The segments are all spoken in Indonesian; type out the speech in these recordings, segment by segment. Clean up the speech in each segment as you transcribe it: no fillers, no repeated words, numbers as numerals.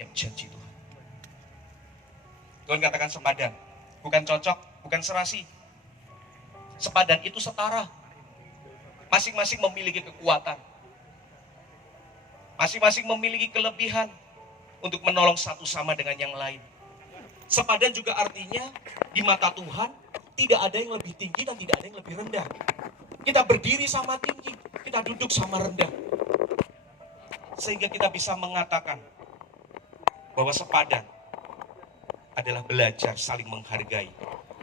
yang janji Tuhan. Tuhan katakan sepadan, bukan cocok, bukan serasi. Sepadan itu setara. Masing-masing memiliki kekuatan. Masing-masing memiliki kelebihan untuk menolong satu sama dengan yang lain. Sepadan juga artinya di mata Tuhan tidak ada yang lebih tinggi dan tidak ada yang lebih rendah. Kita berdiri sama tinggi, kita duduk sama rendah. Sehingga kita bisa mengatakan bahwa sepadan adalah belajar saling menghargai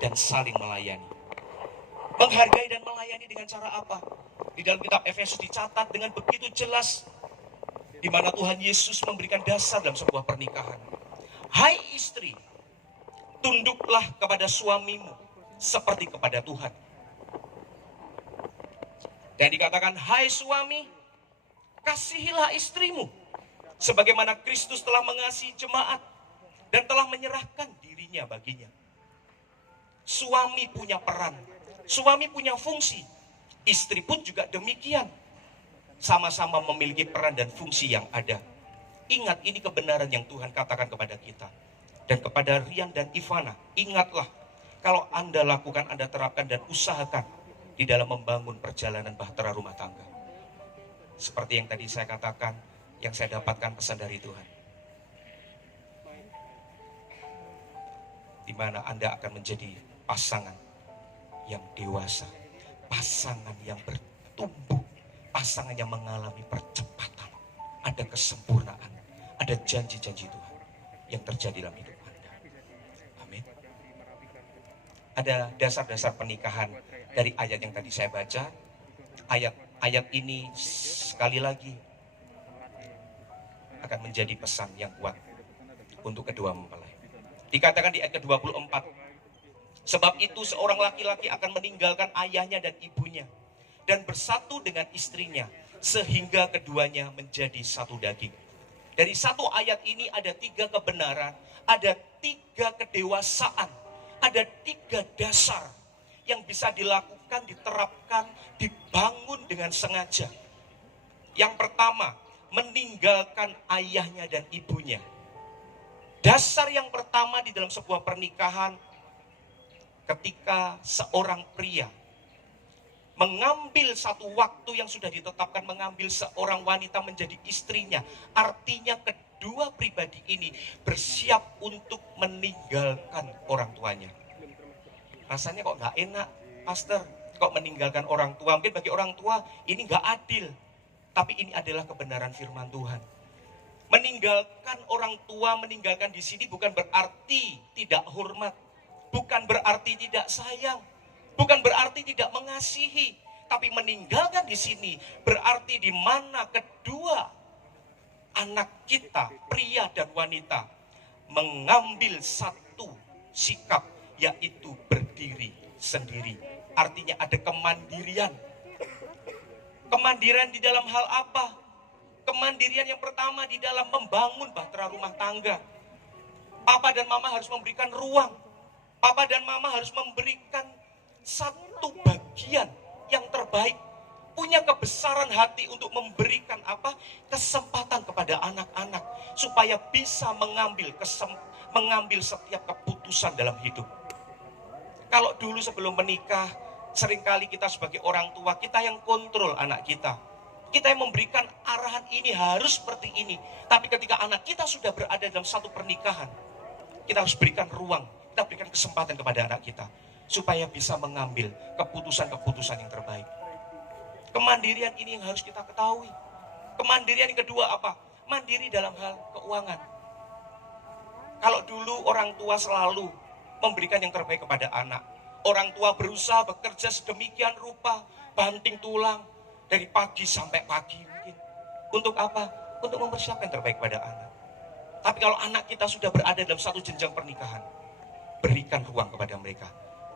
dan saling melayani. Menghargai dan melayani dengan cara apa? Di dalam kitab Efesus dicatat dengan begitu jelas, di mana Tuhan Yesus memberikan dasar dalam sebuah pernikahan. Hai istri, tunduklah kepada suamimu seperti kepada Tuhan. Dan dikatakan, hai suami, kasihilah istrimu sebagaimana Kristus telah mengasihi jemaat dan telah menyerahkan dirinya baginya. Suami punya peran, suami punya fungsi, istri pun juga demikian. Sama-sama memiliki peran dan fungsi yang ada. Ingat, ini kebenaran yang Tuhan katakan kepada kita. Dan kepada Rian dan Ivana, ingatlah, kalau Anda lakukan, Anda terapkan dan usahakan di dalam membangun perjalanan bahtera rumah tangga. Seperti yang tadi saya katakan, yang saya dapatkan pesan dari Tuhan. Di mana Anda akan menjadi pasangan yang dewasa, pasangan yang bertumbuh, pasangan yang mengalami percepatan, ada kesempurnaan, ada janji-janji Tuhan yang terjadi dalam hidup Anda. Amin. Ada dasar-dasar pernikahan dari ayat yang tadi saya baca. Ayat ini sekali lagi akan menjadi pesan yang kuat untuk kedua mempelai. Dikatakan di ayat ke-24, sebab itu seorang laki-laki akan meninggalkan ayahnya dan ibunya dan bersatu dengan istrinya, sehingga keduanya menjadi satu daging. Dari satu ayat ini ada 3 kebenaran, ada 3 kedewasaan, ada 3 dasar yang bisa dilakukan, diterapkan, dibangun dengan sengaja. Yang pertama, meninggalkan ayahnya dan ibunya. Dasar yang pertama di dalam sebuah pernikahan, ketika seorang pria mengambil satu waktu yang sudah ditetapkan, mengambil seorang wanita menjadi istrinya, artinya kedua pribadi ini bersiap untuk meninggalkan orang tuanya. Rasanya kok gak enak, pastor, kok meninggalkan orang tua. Mungkin bagi orang tua ini gak adil, tapi ini adalah kebenaran firman Tuhan. Meninggalkan orang tua, meninggalkan di sini bukan berarti tidak hormat, bukan berarti tidak sayang, bukan berarti tidak mengasihi, tapi meninggalkan di sini berarti di mana kedua anak kita, pria dan wanita, mengambil satu sikap, yaitu berdiri sendiri. Artinya ada kemandirian. Kemandirian di dalam hal apa? Kemandirian yang pertama di dalam membangun bahtera rumah tangga. Papa dan mama harus memberikan ruang. Papa dan mama harus memberikan satu bagian yang terbaik. Punya kebesaran hati untuk memberikan apa? Kesempatan kepada anak-anak supaya bisa mengambil setiap keputusan dalam hidup. Kalau dulu sebelum menikah, seringkali kita sebagai orang tua, kita yang kontrol anak kita. Kita yang memberikan arahan ini harus seperti ini. Tapi ketika anak kita sudah berada dalam satu pernikahan, kita harus berikan ruang, kita berikan kesempatan kepada anak kita, supaya bisa mengambil keputusan-keputusan yang terbaik. Kemandirian ini yang harus kita ketahui. Kemandirian yang kedua apa? Mandiri dalam hal keuangan. Kalau dulu orang tua selalu memberikan yang terbaik kepada anak. Orang tua berusaha bekerja sedemikian rupa, banting tulang dari pagi sampai pagi mungkin. Untuk apa? Untuk mempersiapkan yang terbaik pada anak. Tapi kalau anak kita sudah berada dalam satu jenjang pernikahan, berikan ruang kepada mereka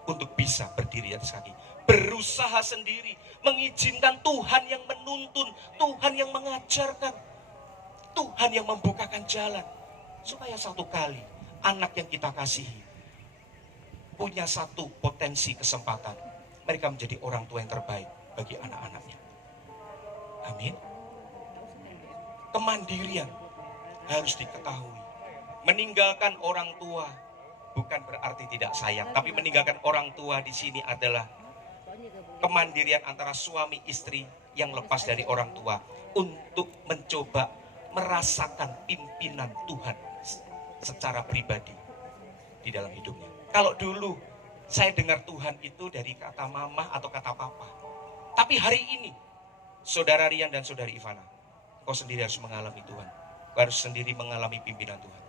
untuk bisa berdiri atas kaki, berusaha sendiri, mengizinkan Tuhan yang menuntun, Tuhan yang mengajarkan, Tuhan yang membukakan jalan, supaya satu kali anak yang kita kasihi punya satu potensi kesempatan, mereka menjadi orang tua yang terbaik bagi anak-anaknya. Amin. Kemandirian harus diketahui. Meninggalkan orang tua bukan berarti tidak sayang, tapi meninggalkan orang tua di sini adalah kemandirian antara suami istri yang lepas dari orang tua untuk mencoba merasakan pimpinan Tuhan secara pribadi di dalam hidupnya. Kalau dulu saya dengar Tuhan itu dari kata mama atau kata papa, tapi hari ini saudara Rian dan saudari Ivana, engkau sendiri harus mengalami Tuhan, engkau harus sendiri mengalami pimpinan Tuhan,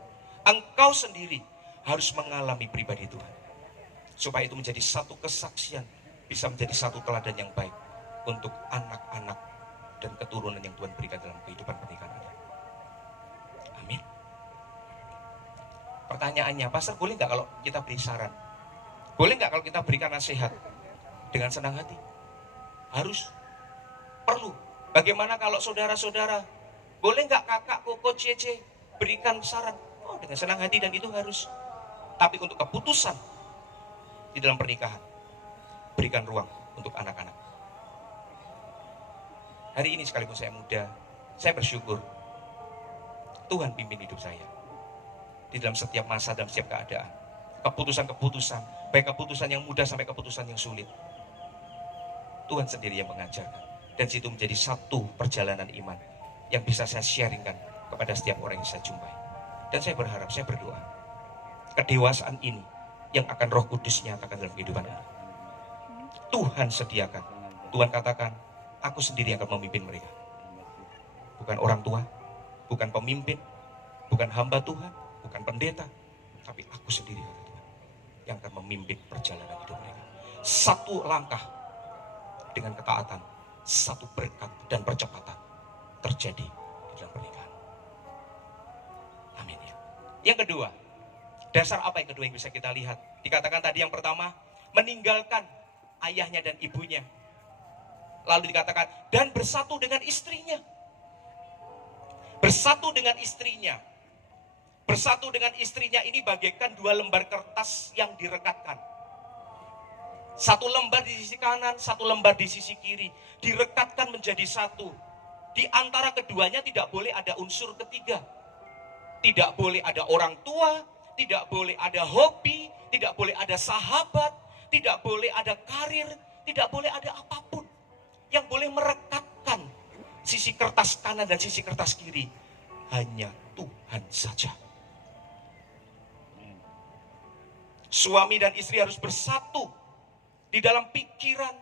engkau sendiri harus mengalami pribadi Tuhan, supaya itu menjadi satu kesaksian, bisa menjadi satu teladan yang baik untuk anak-anak dan keturunan yang Tuhan berikan dalam kehidupan pernikahan Anda. Amin. Pertanyaannya, Pastor, boleh nggak kalau kita beri saran? Boleh nggak kalau kita berikan nasihat dengan senang hati? Harus, perlu. Bagaimana kalau saudara-saudara, boleh nggak kakak, koko, cece berikan saran? Oh, dengan senang hati, dan itu harus. Tapi untuk keputusan di dalam pernikahan, berikan ruang untuk anak-anak. Hari ini sekalipun saya muda, saya bersyukur Tuhan pimpin hidup saya di dalam setiap masa, dalam setiap keadaan. Keputusan-keputusan, baik keputusan yang mudah sampai keputusan yang sulit, Tuhan sendiri yang mengajarkan. Dan situ menjadi satu perjalanan iman yang bisa saya sharingkan kepada setiap orang yang saya jumpai. Dan saya berharap, saya berdoa, kedewasaan ini yang akan Roh Kudus nyatakan dalam kehidupan Anda. Tuhan sediakan. Tuhan katakan, aku sendiri yang akan memimpin mereka. Bukan orang tua, bukan pemimpin, bukan hamba Tuhan, bukan pendeta, tapi aku sendiri, kata Tuhan, yang akan memimpin perjalanan hidup mereka. Satu langkah dengan ketaatan, satu berkat dan percepatan terjadi di dalam pernikahan. Amin ya. Yang kedua, dasar apa yang kedua yang bisa kita lihat? Dikatakan tadi yang pertama, meninggalkan ayahnya dan ibunya. Lalu dikatakan, dan bersatu dengan istrinya. Bersatu dengan istrinya. Bersatu dengan istrinya ini bagaikan dua lembar kertas yang direkatkan. Satu lembar di sisi kanan, satu lembar di sisi kiri. Direkatkan menjadi satu. Di antara keduanya tidak boleh ada unsur ketiga. Tidak boleh ada orang tua, tidak boleh ada hobi, tidak boleh ada sahabat, tidak boleh ada karir, tidak boleh ada apapun. Yang boleh merekatkan sisi kertas kanan dan sisi kertas kiri hanya Tuhan saja. Suami dan istri harus bersatu di dalam pikiran,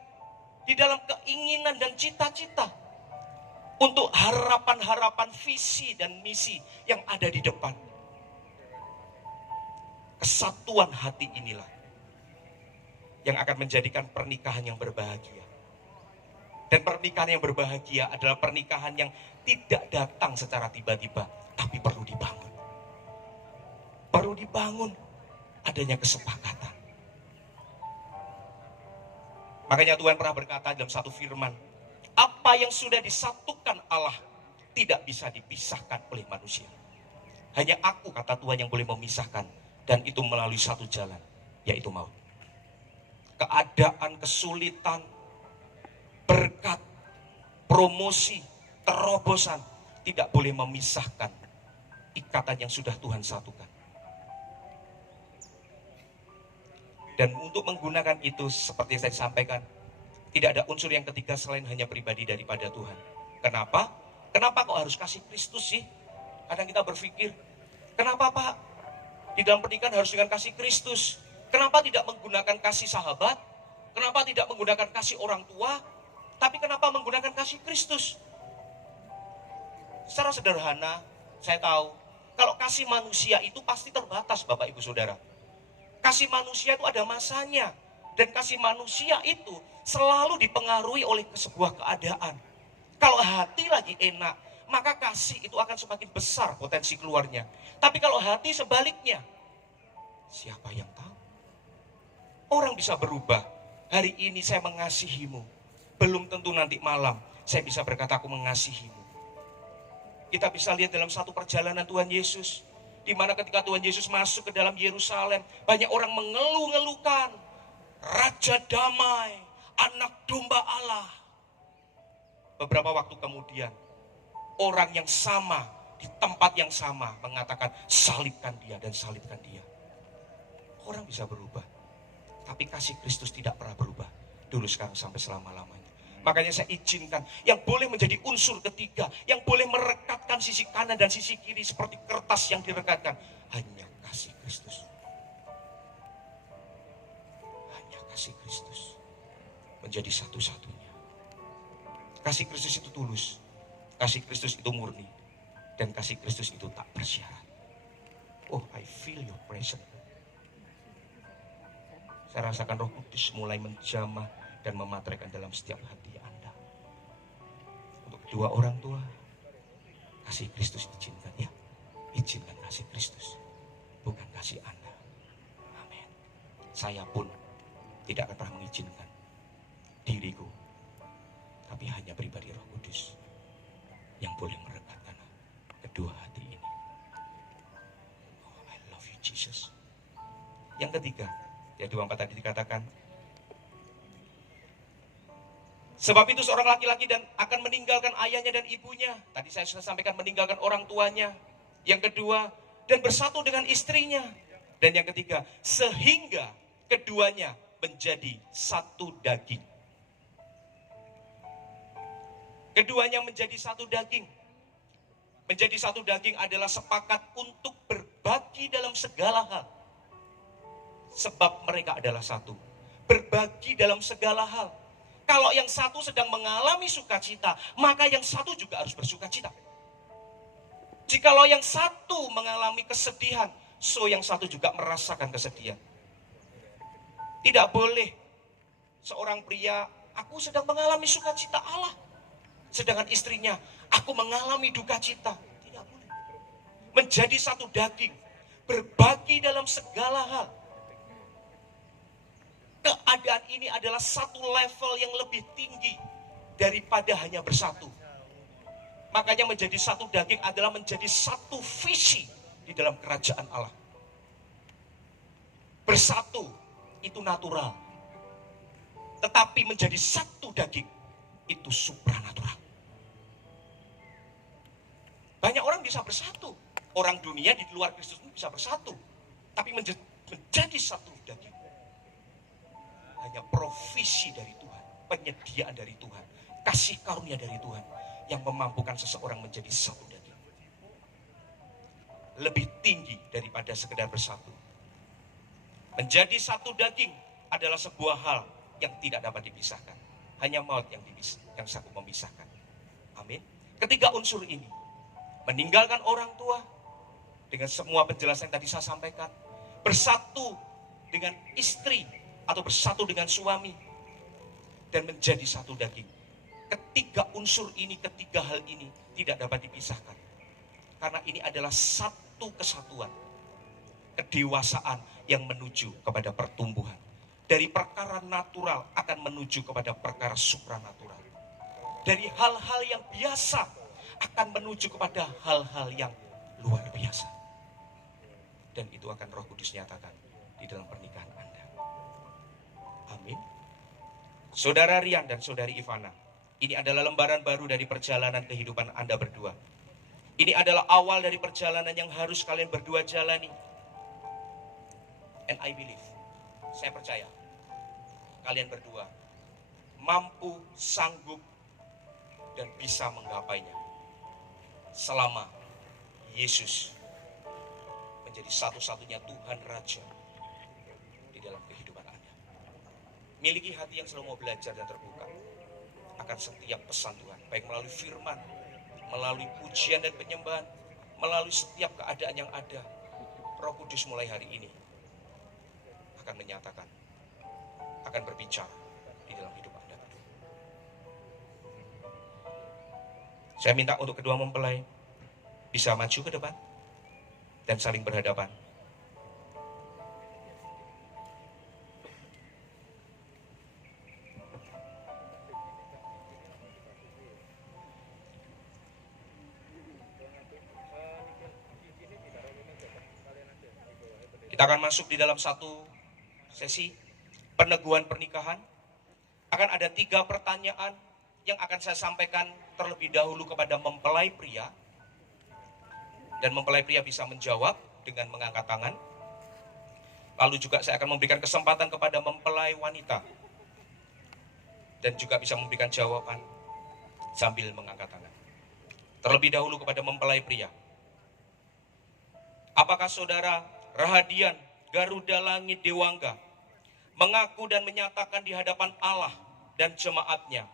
di dalam keinginan dan cita-cita untuk harapan-harapan visi dan misi yang ada di depan. Kesatuan hati inilah yang akan menjadikan pernikahan yang berbahagia. Dan pernikahan yang berbahagia adalah pernikahan yang tidak datang secara tiba-tiba, tapi perlu dibangun. Perlu dibangun adanya kesepakatan. Makanya Tuhan pernah berkata dalam satu firman, apa yang sudah disatukan Allah tidak bisa dipisahkan oleh manusia. Hanya aku, kata Tuhan, yang boleh memisahkan, dan itu melalui satu jalan, yaitu maut. Keadaan, kesulitan, berkat, promosi, terobosan tidak boleh memisahkan ikatan yang sudah Tuhan satukan. Dan untuk menggunakan itu, seperti yang saya sampaikan, tidak ada unsur yang ketiga selain hanya pribadi daripada Tuhan. Kenapa? Kenapa kok harus kasih Kristus sih? Kadang kita berpikir, kenapa Pak? Di dalam pernikahan harus dengan kasih Kristus. Kenapa tidak menggunakan kasih sahabat? Kenapa tidak menggunakan kasih orang tua? Tapi kenapa menggunakan kasih Kristus? Secara sederhana, saya tahu, kalau kasih manusia itu pasti terbatas, Bapak Ibu Saudara. Kasih manusia itu ada masanya. Dan kasih manusia itu selalu dipengaruhi oleh sebuah keadaan. Kalau hati lagi enak, maka kasih itu akan semakin besar potensi keluarnya. Tapi kalau hati sebaliknya, siapa yang tahu? Orang bisa berubah. Hari ini saya mengasihimu. Belum tentu nanti malam saya bisa berkata aku mengasihimu. Kita bisa lihat dalam satu perjalanan Tuhan Yesus, di mana ketika Tuhan Yesus masuk ke dalam Yerusalem, banyak orang mengeluh-ngeluhkan, Raja damai, anak domba Allah. Beberapa waktu kemudian, orang yang sama di tempat yang sama mengatakan salibkan dia dan salibkan dia. Orang bisa berubah, tapi kasih Kristus tidak pernah berubah. Dulu, sekarang, sampai selama-lamanya. Makanya saya izinkan yang boleh menjadi unsur ketiga, yang boleh merekatkan sisi kanan dan sisi kiri seperti kertas yang direkatkan, hanya kasih Kristus. Hanya kasih Kristus menjadi satu-satunya. Kasih Kristus itu tulus, kasih Kristus itu murni, dan kasih Kristus itu tak bersyarat. Oh, I feel your presence. Saya rasakan Roh Kudus mulai menjamah dan memateraikan dalam setiap hati Anda. Untuk kedua orang tua, kasih Kristus izinkan ya. Izinkan kasih Kristus, bukan kasih Anda. Amin. Saya pun tidak akan pernah mengizinkan diriku, tapi hanya pribadi Roh Kudus yang boleh merekatkan kedua hati ini. Oh, I love you Jesus. Yang ketiga, ya 24 tadi dikatakan, sebab itu seorang laki-laki dan akan meninggalkan ayahnya dan ibunya. Tadi saya sudah sampaikan, meninggalkan orang tuanya. Yang kedua, dan bersatu dengan istrinya. Dan yang ketiga, sehingga keduanya menjadi satu daging. Keduanya menjadi satu daging. Menjadi satu daging adalah sepakat untuk berbagi dalam segala hal. Sebab mereka adalah satu. Berbagi dalam segala hal. Kalau yang satu sedang mengalami sukacita, maka yang satu juga harus bersukacita. Jikalau yang satu mengalami kesedihan, so yang satu juga merasakan kesedihan. Tidak boleh seorang pria, aku sedang mengalami sukacita Allah, sedangkan istrinya, aku mengalami duka cita. Tidak boleh. Menjadi satu daging, berbagi dalam segala hal. Keadaan ini adalah satu level yang lebih tinggi daripada hanya bersatu. Makanya menjadi satu daging adalah menjadi satu visi di dalam kerajaan Allah. Bersatu itu natural. Tetapi menjadi satu daging itu supranatural. Banyak orang bisa bersatu. Orang dunia di luar Kristus bisa bersatu. Tapi menjadi satu daging. Hanya provisi dari Tuhan, penyediaan dari Tuhan, kasih karunia dari Tuhan yang memampukan seseorang menjadi satu daging. Lebih tinggi daripada sekedar bersatu. Menjadi satu daging adalah sebuah hal yang tidak dapat dipisahkan. Hanya maut yang sanggup memisahkan. Amin. Ketiga unsur ini, meninggalkan orang tua dengan semua penjelasan yang tadi saya sampaikan, bersatu dengan istri atau bersatu dengan suami, dan menjadi satu daging. Ketiga unsur ini, ketiga hal ini tidak dapat dipisahkan. Karena ini adalah satu kesatuan. Kedewasaan yang menuju kepada pertumbuhan. Dari perkara natural akan menuju kepada perkara supranatural. Dari hal-hal yang biasa akan menuju kepada hal-hal yang luar biasa. Dan itu akan Roh Kudus nyatakan di dalam pernikahan Anda. Amin. Saudara Rian dan saudari Ivana, ini adalah lembaran baru dari perjalanan kehidupan Anda berdua. Ini adalah awal dari perjalanan yang harus kalian berdua jalani. And I believe, saya percaya, kalian berdua mampu, sanggup, dan bisa menggapainya. Selama Yesus menjadi satu-satunya Tuhan Raja di dalam kehidupan Anda. Miliki hati yang selalu mau belajar dan terbuka akan setiap pesan Tuhan, baik melalui firman, melalui pujian dan penyembahan, melalui setiap keadaan yang ada. Roh Kudus mulai hari ini akan menyatakan, akan berbicara di dalam hidup Anda. Saya minta untuk kedua mempelai bisa maju ke depan dan saling berhadapan. Kita akan masuk di dalam satu sesi peneguhan pernikahan. Akan ada 3 pertanyaan yang akan saya sampaikan terlebih dahulu kepada mempelai pria. dan mempelai pria bisa menjawab dengan mengangkat tangan. Lalu juga saya akan memberikan kesempatan kepada mempelai wanita dan juga bisa memberikan jawaban sambil mengangkat tangan. Terlebih dahulu kepada mempelai pria. Apakah saudara Rahadian Garuda Langit Dewangga mengaku dan menyatakan di hadapan Allah dan jemaatnya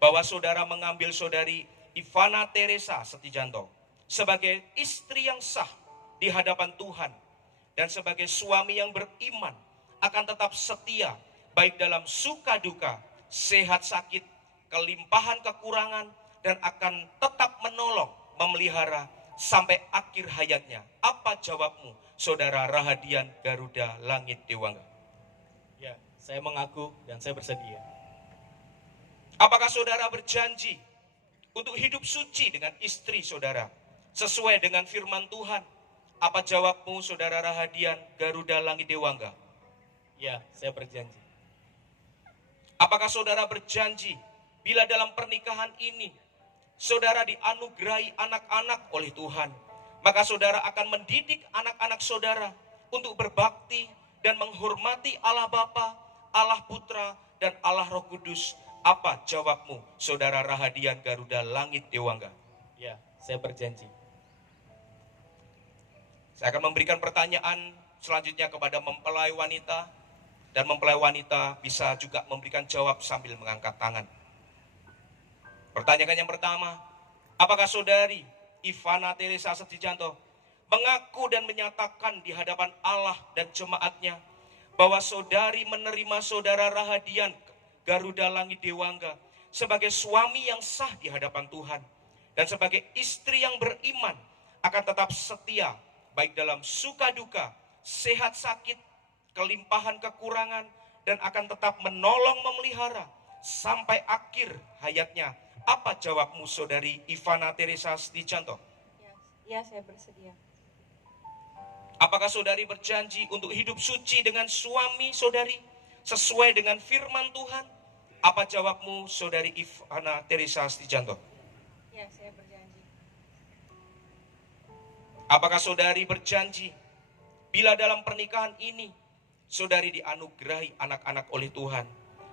bahwa saudara mengambil saudari Ivana Teresa Setijanto sebagai istri yang sah di hadapan Tuhan dan sebagai suami yang beriman akan tetap setia baik dalam suka duka, sehat sakit, kelimpahan kekurangan, dan akan tetap menolong, memelihara sampai akhir hayatnya. Apa jawabmu, saudara Rahadian Garuda Langit Dewangga? Ya, saya mengaku dan saya bersedia. Apakah saudara berjanji untuk hidup suci dengan istri saudara sesuai dengan firman Tuhan? Apa jawabmu, saudara Rahadian Garuda Langit Dewangga? Ya, saya berjanji. Apakah saudara berjanji bila dalam pernikahan ini saudara dianugerahi anak-anak oleh Tuhan, maka saudara akan mendidik anak-anak saudara untuk berbakti dan menghormati Allah Bapa, Allah Putra, dan Allah Roh Kudus? Apa jawabmu, saudara Rahadian Garuda Langit Dewangga? Ya, saya berjanji. Saya akan memberikan pertanyaan selanjutnya kepada mempelai wanita, dan mempelai wanita bisa juga memberikan jawab sambil mengangkat tangan. Pertanyaan yang pertama, apakah saudari Ivana Teresa Setijanto mengaku dan menyatakan di hadapan Allah dan jemaatnya bahwa saudari menerima saudara Rahadian Garuda Langit Dewangga sebagai suami yang sah di hadapan Tuhan dan sebagai istri yang beriman akan tetap setia baik dalam suka duka, sehat sakit, kelimpahan kekurangan, dan akan tetap menolong memelihara sampai akhir hayatnya? Apa jawabmu, saudari Ivana Teresa Setijanto? Ya, saya bersedia. Apakah saudari berjanji untuk hidup suci dengan suami saudari sesuai dengan firman Tuhan? Apa jawabmu, saudari Ivana Teresa Setijanto? Ya, saya berjanji. Apakah saudari berjanji bila dalam pernikahan ini saudari dianugerahi anak-anak oleh Tuhan,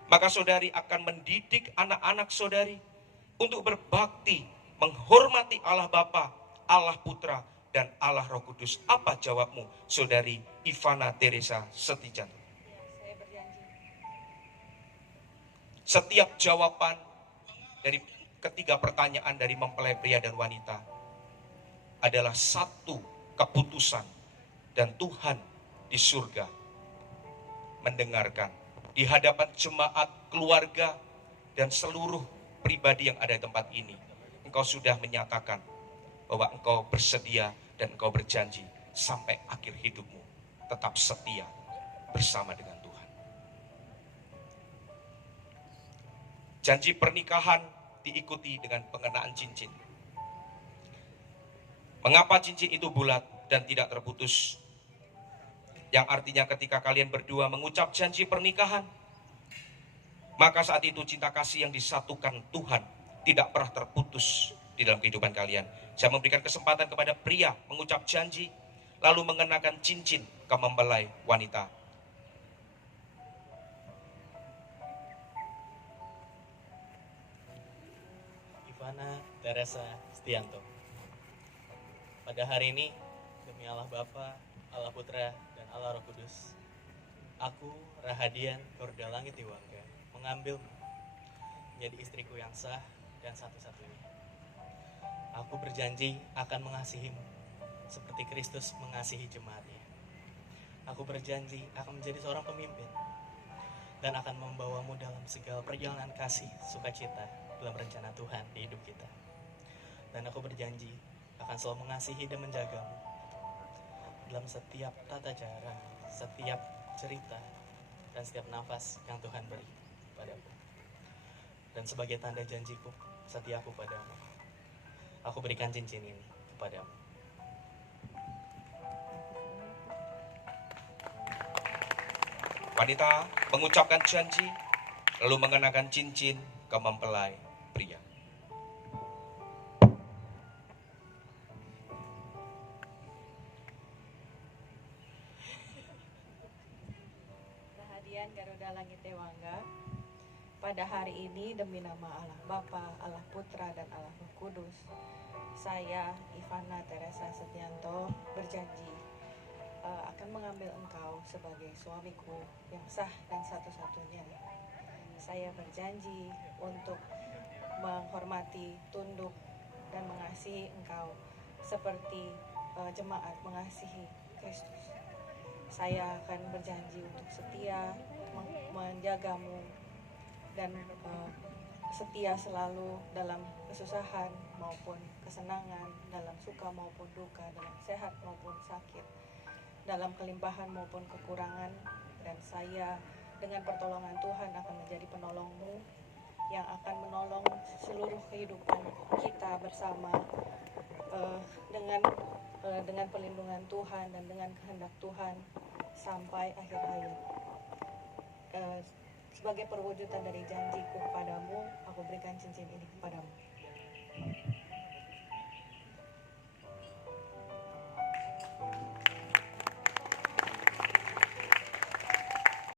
maka saudari akan mendidik anak-anak saudari untuk berbakti, menghormati Allah Bapa, Allah Putra, dan Allah Roh Kudus? Apa jawabmu, saudari Ivana Teresa Setijanto? Ya, saya berjanji. Setiap jawaban dari ketiga pertanyaan dari mempelai pria dan wanita adalah satu keputusan, dan Tuhan di surga mendengarkan di hadapan jemaat, keluarga, dan seluruh pribadi yang ada di tempat ini. Engkau sudah menyatakan bahwa engkau bersedia dan engkau berjanji sampai akhir hidupmu tetap setia bersama dengan Tuhan. Janji pernikahan diikuti dengan pengenaan cincin. Mengapa cincin itu bulat dan tidak terputus? Yang artinya ketika kalian berdua mengucap janji pernikahan, maka saat itu cinta kasih yang disatukan Tuhan tidak pernah terputus di dalam kehidupan kalian. Saya memberikan kesempatan kepada pria mengucap janji, lalu mengenakan cincin ke mempelai wanita. Ivana Teresa Setijanto. Pada hari ini, demi Allah Bapa, Allah Putra, dan Allah Roh Kudus, aku, Rahadian Garuda Langit Dewangga, mengambilmu menjadi istriku yang sah dan satu-satunya. Aku berjanji akan mengasihimu seperti Kristus mengasihi jemaatnya. Aku berjanji akan menjadi seorang pemimpin dan akan membawamu dalam segala perjalanan kasih, sukacita dalam rencana Tuhan di hidup kita. Dan aku berjanji akan selalu mengasihi dan menjagamu dalam setiap tata cara, setiap cerita, dan setiap nafas yang Tuhan beri padaku. Dan sebagai tanda janjiku, setiaku padamu, aku berikan cincin ini kepadamu. Wanita mengucapkan janji, lalu mengenakan cincin ke mempelai pria. Rahadian Garuda Langit Dewangga. Pada hari ini demi nama Allah Bapa, Allah Putra, dan Allah Roh Kudus, saya Ivana Teresa Setianto berjanji akan mengambil engkau sebagai suamiku yang sah dan satu-satunya. Saya berjanji untuk menghormati, tunduk, dan mengasihi engkau seperti jemaat mengasihi Kristus. Saya akan berjanji untuk setia menjagamu dan setia selalu dalam kesusahan maupun kesenangan, dalam suka maupun duka, dalam sehat maupun sakit, dalam kelimpahan maupun kekurangan. Dan saya dengan pertolongan Tuhan akan menjadi penolongmu yang akan menolong seluruh kehidupan kita bersama dengan perlindungan Tuhan dan dengan kehendak Tuhan sampai akhir hayat. Sebagai perwujudan dari janjiku kepadamu, aku berikan cincin ini kepadamu.